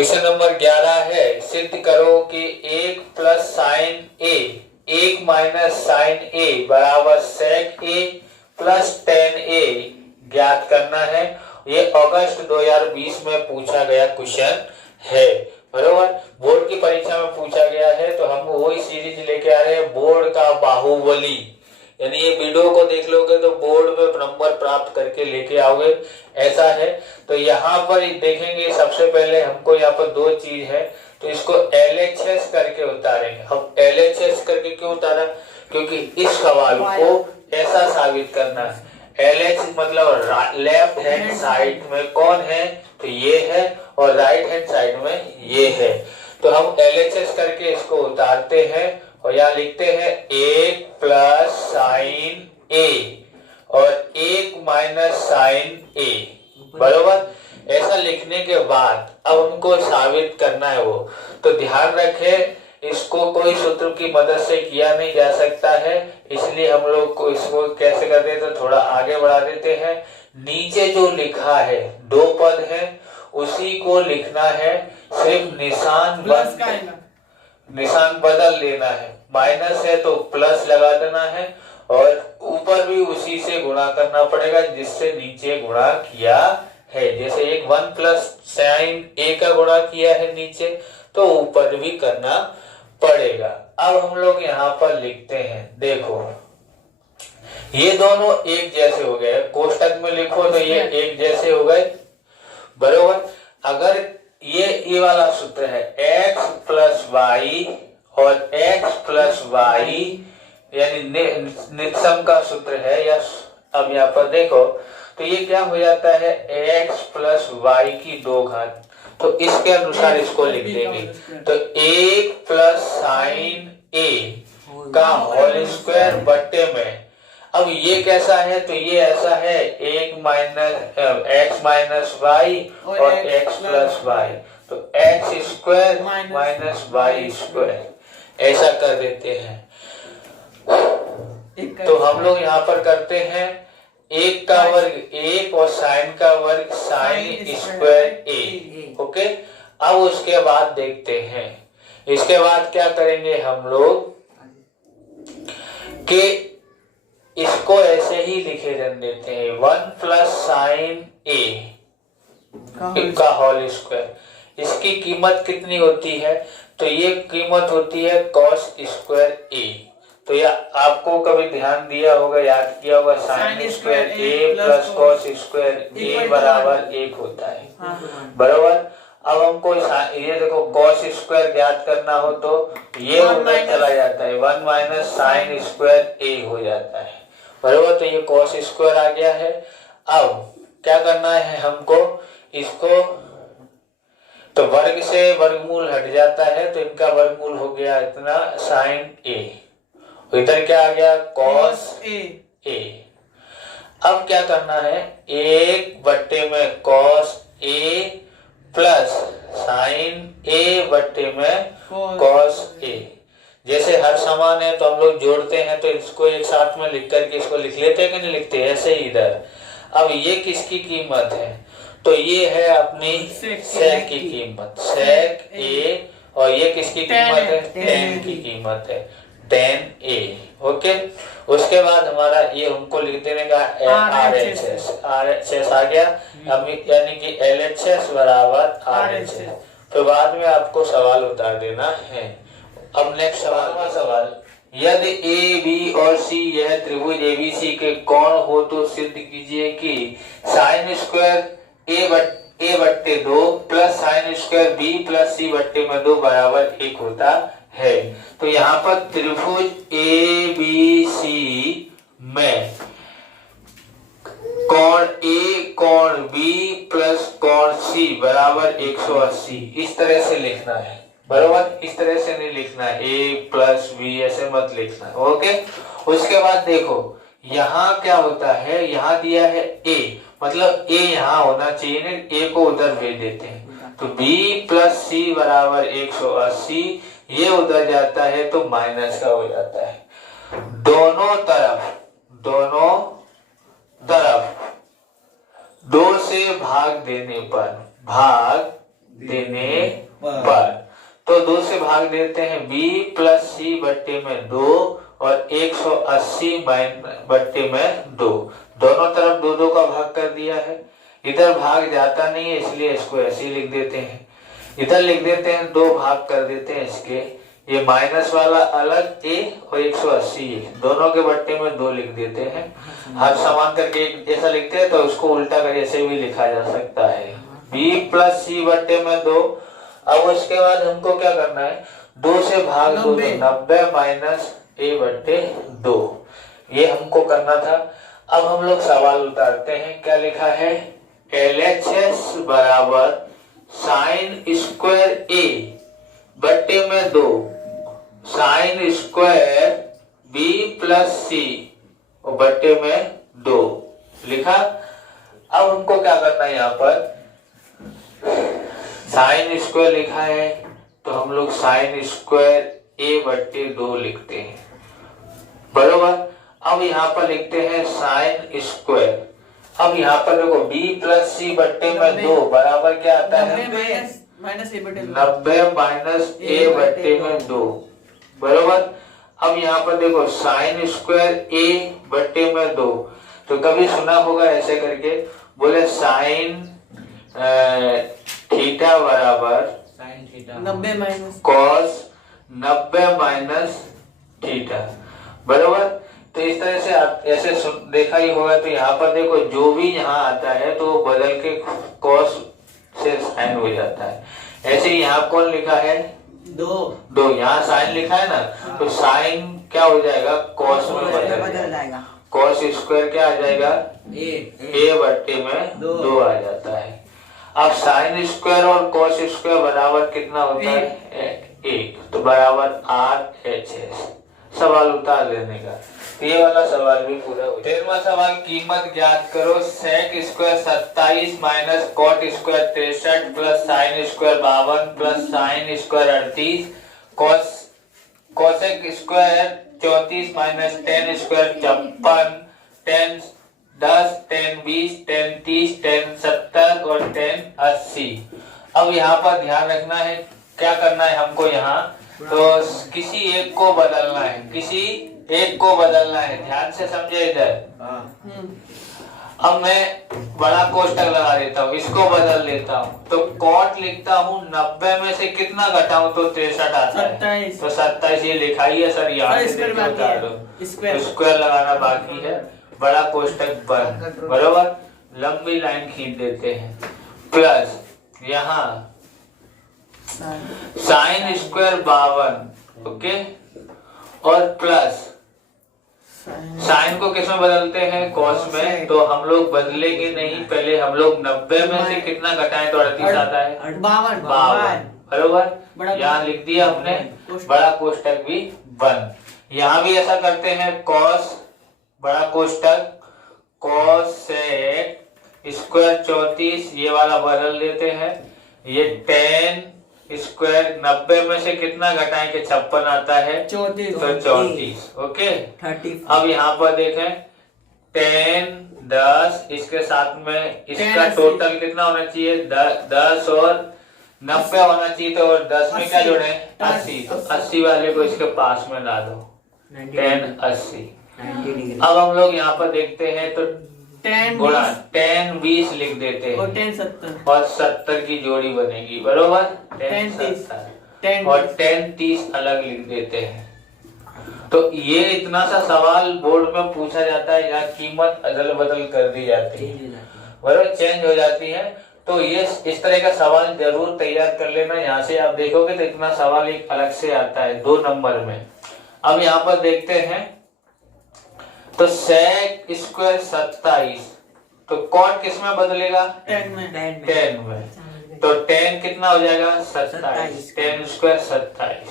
Question number 11 है, सिद्ध करो कि 1 प्लस साइन ए 1 माइनस साइन ए बराबर सेक ए प्लस टेन ए ज्ञात करना है। ये अगस्त 2020 में पूछा गया क्वेश्चन है, बरोबर। बोर्ड की परीक्षा में पूछा गया है, तो हम वही सीरीज लेके आ रहे हैं, बोर्ड का बाहुबली। यानी ये वीडियो को देख लोगे तो बोर्ड में नंबर प्राप्त करके लेके आओगे, ऐसा है। तो यहाँ पर देखेंगे, सबसे पहले हमको यहाँ पर दो चीज है, तो इसको LHS करके उतारेंगे। हम LHS करके क्यों उतारा, क्योंकि इस सवाल को ऐसा साबित करना है। LH मतलब लेफ्ट हैंड साइड में कौन है, तो ये है, और राइट हैंड साइड में ये है। तो हम LHS करके इसको उतारते हैं और यहाँ लिखते हैं 1 प्लस साइन ए और 1 माइनस साइन ए, बरोबर। ऐसा लिखने के बाद अब हमको साबित करना है वो, तो ध्यान रखें इसको कोई सूत्र की मदद से किया नहीं जा सकता है, इसलिए हम लोग को इसको कैसे करते हैं, तो थोड़ा आगे बढ़ा देते हैं। नीचे जो लिखा है दो पद है, उसी को लिखना है, सिर्फ निशान बदल लेना है। माइनस है तो प्लस लगा देना है, और ऊपर भी उसी से गुणा करना पड़ेगा जिससे नीचे गुणा किया है। जैसे एक 1 प्लस साइन ए का गुणा किया है नीचे, तो ऊपर भी करना पड़ेगा। अब हम लोग यहाँ पर लिखते हैं, देखो ये दोनों एक जैसे हो गए, कोष्टक में लिखो तो ये एक जैसे हो गए, बरोबर। अगर ये वाला सूत्र है x प्लस वाई और x प्लस वाई, यानी नित्सम का सूत्र है। या अब यहाँ पर देखो तो ये क्या हो जाता है, x प्लस वाई की 2 घात, तो इसके अनुसार इसको लिख देंगे। तो 1 प्लस साइन ए का होल स्क्वायर बट्टे में, अब ये कैसा है, तो ये ऐसा है 1 माइनस x माइनस वाई और x प्लस वाई, तो x square minus y square, ऐसा कर देते हैं। तो हम लोग यहाँ पर करते हैं 1 का वर्ग 1 और साइन का वर्ग साइन स्क्वायर ए, ओके। अब उसके बाद देखते हैं, इसके बाद क्या करेंगे हम लोग कि इसको ऐसे ही लिखे रहने देते हैं, 1 प्लस साइन ए का होल स्क्वायर। इसकी कीमत कितनी होती है, तो ये कीमत होती है cos स्क्वायर ए। तो यह आपको कभी ध्यान दिया होगा, याद किया होगा, साइन स्क्वायर ए प्लस cos स्क्वायर ए बराबर 1 होता है, बराबर। अब हमको ये देखो cos स्क्वायर ज्ञात करना हो तो ये ऊपर चला जाता है, 1 माइनस साइन स्क्वायर ए हो जाता है, बराबर। तो ये cos स्क्वायर आ गया है। अब क्या करना है हमको, इसको तो वर्ग से वर्गमूल हट जाता है, तो इनका वर्गमूल हो गया इतना साइन ए, इधर क्या आ गया cos ए। अब क्या करना है, 1 बट्टे में cos ए प्लस साइन ए बट्टे में cos ए। जैसे हर समान है तो हम लोग जोड़ते हैं, तो इसको एक साथ में लिख करके इसको लिख लेते हैं कि नहीं लिखते, ऐसे ही इधर। अब ये किसकी कीमत है, तो ये है अपनी सेक की कीमत, सेक ए, और ये किसकी कीमत है, टेन की कीमत है, टेन ए, ओके। उसके बाद हमारा ये हमको लिख देने का RHS आ गया, यानी कि LHS बराबर RHS। तो बाद में आपको सवाल उतार देना है। अब नेक्स्ट सवाल, यदि ए बी और सी यह त्रिभुज ABC के कोण हो तो सिद्ध कीजिए कि साइन स्क्वायर ए बट्टे 2 plus sine square B plus C बट्टे में 2 बराबर 1 होता है। तो यहाँ पर त्रिभुज ABC में कोण A कोण B प्लस कोण C बराबर 180, इस तरह से लिखना है, बराबर। इस तरह से नहीं लिखना है A प्लस B, ऐसे मत लिखना, ओके। उसके बाद देखो यहाँ क्या होता है, यहाँ दिया है A, मतलब A यहाँ होना चाहिए ना, A को उधर भेज देते हैं, तो B प्लस C बराबर 180, ये उधर जाता है तो माइनस का हो जाता है। दोनों तरफ 2 से भाग देने पर देने पर। तो 2 से भाग देते हैं, b प्लस सी बट्टे में 2 और 180 बट्टे में 2, दोनों तरफ 2 2 का भाग कर दिया है। इधर भाग जाता नहीं है इसलिए इसको ऐसे ही लिख देते हैं। इधर लिख देते हैं 2 भाग कर देते हैं इसके, ये माइनस वाला अलग a और 180 दोनों के बट्टे में 2 लिख देते हैं। हर समान करके एक जैसा लिखते हैं तो उसको उल्टा कर ऐसे भी लिखा जा सकता है, b प्लस सी बट्टे में 2। अब उसके बाद हमको क्या करना है, 2 से भाग दो, 90 माइनस a बट्टे 2, ये हमको करना था। अब हम लोग सवाल उतारते हैं, क्या लिखा है, LHS बराबर साइन स्क्वायर a बट्टे में 2 साइन स्क्वायर b प्लस सी और बट्टे में 2 लिखा। अब हमको क्या करना है, यहाँ पर साइन स्क्वायर लिखा है तो हम लोग साइन स्क्वायर a बट्टे 2 लिखते हैं, बरोबर। अब यहाँ पर लिखते हैं साइन स्क्वायर। अब यहाँ पर देखो b प्लस सी बट्टे में 2 बराबर क्या आता है, 90 माइनस a बट्टे में 2, बरोबर। अब यहाँ पर देखो साइन स्क्वायर a बट्टे में 2, तो कभी सुना होगा ऐसे करके, बोले साइन थीटा बराबर 90 माइनस कॉस 90 माइनस थीटा, बरोबर। तो इस तरह से आप ऐसे देखा ही होगा। तो यहाँ पर देखो जो भी यहाँ आता है तो बदल के कॉस से साइन हो जाता है। ऐसे ही यहाँ कौन लिखा है, 2 यहाँ साइन लिखा है ना, तो साइन क्या हो जाएगा, कॉस में बदल जाएगा, कॉस स्क्वायर क्या आ जाएगा, a बट्टे में 2 आ जाता है। अब साइन स्क्वायर और कॉस स्क्वायर बराबर कितना होता है, 1, तो बराबर RHS। सवाल उतार लेने का, ये वाला सवाल भी पूरा हो। 13वां सवाल, कीमत ज्ञात करो, sec square 27 minus cot square 63 plus sine square 52 plus sine square 38 cosec square 34 minus tan square 56 10 10 10 20 10 30 10 70 और 10 80। अब यहाँ पर ध्यान रखना है, क्या करना है हमको, यहाँ तो किसी एक को बदलना है, किसी एक को बदलना है, ध्यान से समझे इधर। अब मैं बड़ा कोष्टक लगा देता हूँ, इसको बदल लेता हूँ, तो कॉट लिखता हूँ 90 में से कितना घटाऊं तो 63 आता है, तो 27 ये लिखा ही है सर, यहाँ स्क्वायर लगाना बाकी है। बड़ा कोष्टक बंद, बरोबर। लंबी लाइन खींच देते हैं, प्लस यहाँ साइन स्क्वायर 52, ओके, और प्लस साइन को किस में बदलते हैं, कॉस में। तो हम लोग बदलेंगे नहीं, पहले हम लोग 90 में से कितना घटाएं तो 38 आता है, 52, बरोबर। यहाँ लिख दिया हमने, बड़ा कोष्टक भी बंद। यहाँ भी ऐसा करते हैं, कॉस बड़ा कोष्टक कॉस सेक स्क्वायर 34, ये वाला बदल देते हैं, ये 10 स्क्वायर 90 में से कितना घटाएं कि 56 आता है, 34, तो 34, ओके। अब यहाँ पर देखें 10 10 इसके साथ में इसका टोटल कितना होना चाहिए, 10 और 90 होना चाहिए, तो 10 में क्या जोड़े 80, तो 80 वाले को इसके पास में ला दो, 10 80। अब हम लोग यहाँ पर देखते हैं तो 10 20 लिख देते हैं और 70 की जोड़ी बनेगी, बरोबर। 10 70 और 10 30 अलग लिख देते हैं। तो ये इतना सा सवाल बोर्ड में पूछा जाता है, यहाँ कीमत अदल बदल कर दी जाती है, बरोबर, चेंज हो जाती है। तो ये इस तरह का सवाल जरूर तैयार कर लेना। यहाँ से आप देखोगे तो इतना सवाल एक अलग से आता है 2 नंबर में। अब यहाँ पर देखते हैं तो सेक स्क्वायर 27, तो कॉट किस में बदलेगा, 10 में, तो 10 कितना हो जाएगा 27, 10 स्क्वायर 27,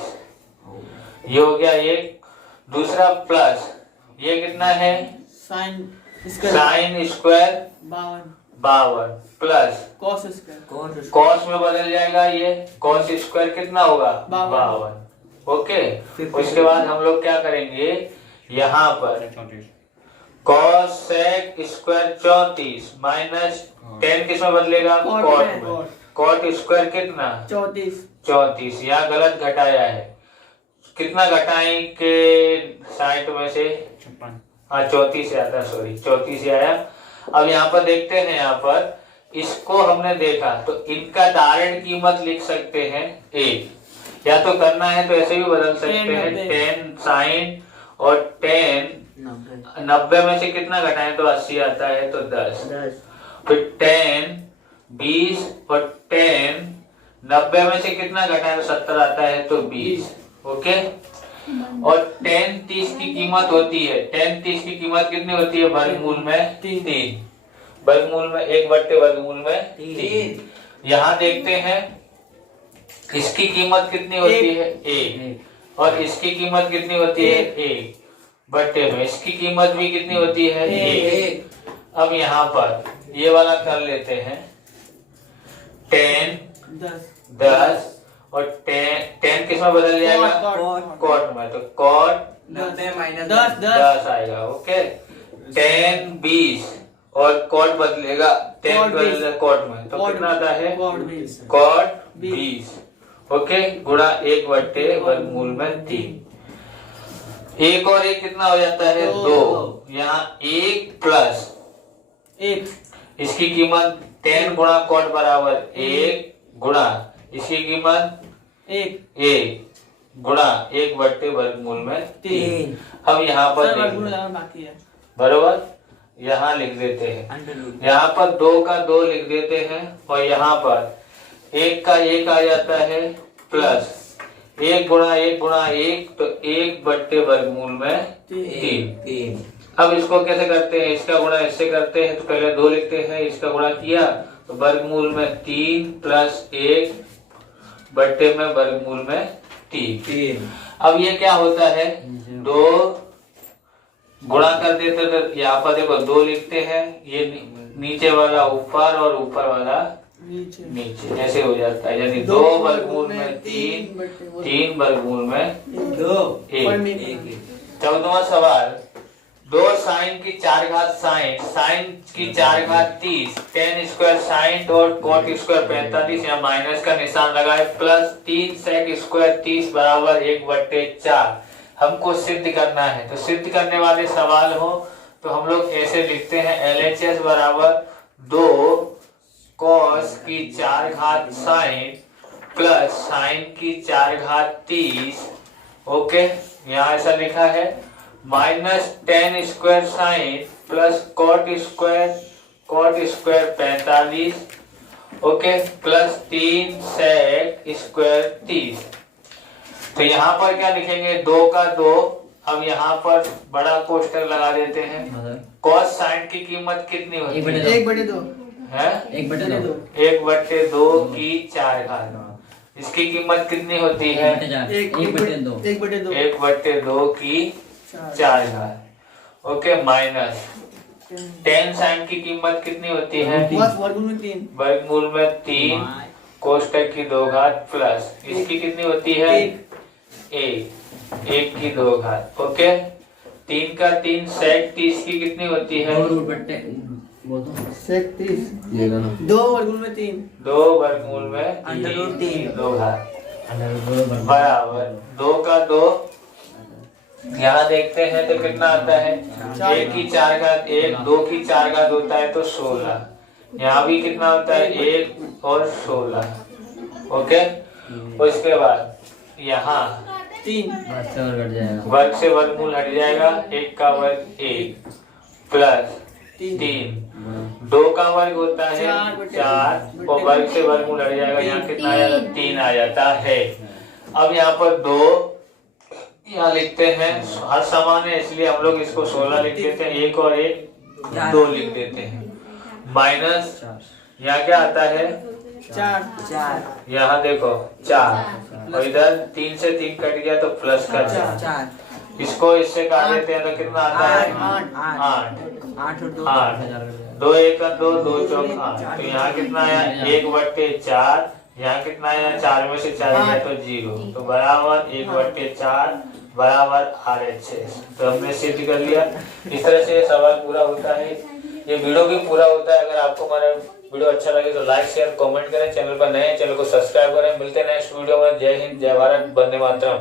ये हो गया ये। दूसरा प्लस ये कितना है, साइन स्क्वायर 52 प्लस कॉस में बदल जाएगा, ये कॉस स्क्वायर कितना होगा 52, ओके। उसके बाद हम लोग क्या करेंगे, यहाँ पर कॉस सेक स्क्वायर 34 माइनस 10 किस में बदलेगा, कॉट में, कॉट स्क्वायर कितना 34। यहाँ गलत घटाया है, कितना घटाएं के 60 में से 34 से आता, सॉरी 34 से आया। अब यहाँ पर देखते हैं, यहाँ पर इसको हमने देखा तो इनका डायरेक्ट कीमत लिख सकते हैं 1, या तो करना है तो ऐसे भी बदल सकते हैं 10 साइन और 10 90 में से कितना घटाएं तो 80 आता है तो 10, फिर 10 20 और 10 90 में से कितना घटाएं तो 70 आता है तो 20। ओके, और 10 30 की कीमत होती है, 10 30 की कीमत कितनी होती है वर्गमूल में 3, वर्गमूल में 1 वर्गमूल में 3। यहाँ देखते हैं इसकी कीमत कितनी होती है 1 और इसकी कीमत कितनी होती है 1 में, इसकी कीमत भी कितनी होती है 1। अब यहाँ पर ये वाला कर लेते हैं 10 और 10 किस में बदल जाएगा कॉट में, तो कॉट 10 आएगा। ओके, 10 20 और कॉट बदलेगा 10 बदलेगा कॉट में, तो कितना आता है कॉट 20। ओके, गुणा 1 वर्गमूल में 3। 1 और 1 कितना हो जाता है 2। यहाँ 1 प्लस 1, इसकी कीमत 10 गुणा कॉट बराबर 1 गुणा इसकी कीमत 1 गुणा 1 वर्गमूल में 3। अब यहाँ पर बाकी है बरोबर, यहाँ लिख देते हैं, यहाँ पर 2 का 2 लिख देते हैं और यहाँ पर 1 का 1 आ जाता है प्लस 1 गुणा 1 तो 1 वर्गमूल में 3। अब इसको कैसे करते हैं, इसका गुणा इससे करते हैं तो पहले 2 लिखते हैं, इसका गुणा किया तो वर्गमूल में 3 प्लस 1 बट्टे में वर्गमूल में 3। अब ये क्या होता है 2 गुणा कर देते तो यहाँ पर देखो 2 लिखते हैं, ये नीचे वाला ऊपर और ऊपर वाला नीचे, ऐसे हो जाता है, यानी 2 वर्गमूल में 3 वर्गमूल में 1। 14वां सवाल, 2 साइन की 4 घात साइन की 4 घात 30, 10 स्क्वायर साइन और कॉट स्क्वायर 45, यहाँ माइनस का निशान लगाए, प्लस 3 सेक स्क्वायर 30 बराबर 1/4 हमको सिद्ध करना है। तो सिद्ध करने वाले सवाल हो तो हम लोग ऐसे लिखते हैं, LHS बराबर 2 कॉस की 4 घात साइन प्लस साइन की 4 घात 30। ओके, यहाँ ऐसा लिखा है, minus 10 square sine plus cot square 45, okay, plus 3 sec square 30। तो यहाँ पर क्या लिखेंगे 2 का 2, अब यहाँ पर बड़ा कोष्टक लगा देते हैं, कॉस साइन की कीमत कितनी होती है 1/2 है 1/2 की 4 घात, इसकी कीमत कितनी होती है 1/2 की 4 घात। ओके, माइनस 10 साइन की कीमत कितनी होती है वर्गमूल में 3 कोष्टक की 2 घात प्लस इसकी कितनी होती है 1 की 2 घात। ओके, 3 का 3 सेक 30 की कितनी होती है सेक 30 2 वर्गमूल में 3 2 घात बराबर 2 का 2, यहाँ देखते हैं तो कितना आता है 1 की 4 घात 1, 2 की 4 घात होता है तो 16, यहाँ भी कितना होता है 1 और 16। ओके, उसके बाद यहाँ 3 वर्ग से वर्गमूल हट जाएगा, 1 का वर्ग 1 प्लस 3, 2 का वर्ग होता है 4 और वर्ग से वर्गमूल हट जाएगा, यहाँ कितना आया 3 आ जाता है। अब यहाँ पर 2 यहाँ लिखते हैं, हर समान है इसलिए हम लोग इसको 16 लिख देते हैं, 1 और 1 2 लिख देते हैं, माइनस यहाँ क्या आता है 4, यहाँ देखो 4 और इधर 3 से 3 कट गया तो प्लस का 4, इसको इससे काट देते हैं तो कितना आता है 8 2 1 2 2 4 8, तो यहाँ कितना आया 1/4, यहाँ कितना आया 4 में से 4 गया तो 0, तो बराबर 1/4 बराबर RHS। तो हमने सिद्ध कर लिया। इस तरह से सवाल पूरा होता है, ये वीडियो भी पूरा होता है। अगर आपको हमारा वीडियो अच्छा लगे तो लाइक शेयर कमेंट करें, चैनल पर नए हैं चैनल को सब्सक्राइब करें। मिलते हैं नेक्स्ट वीडियो में। जय हिंद, जय भारत, वंदे मातरम।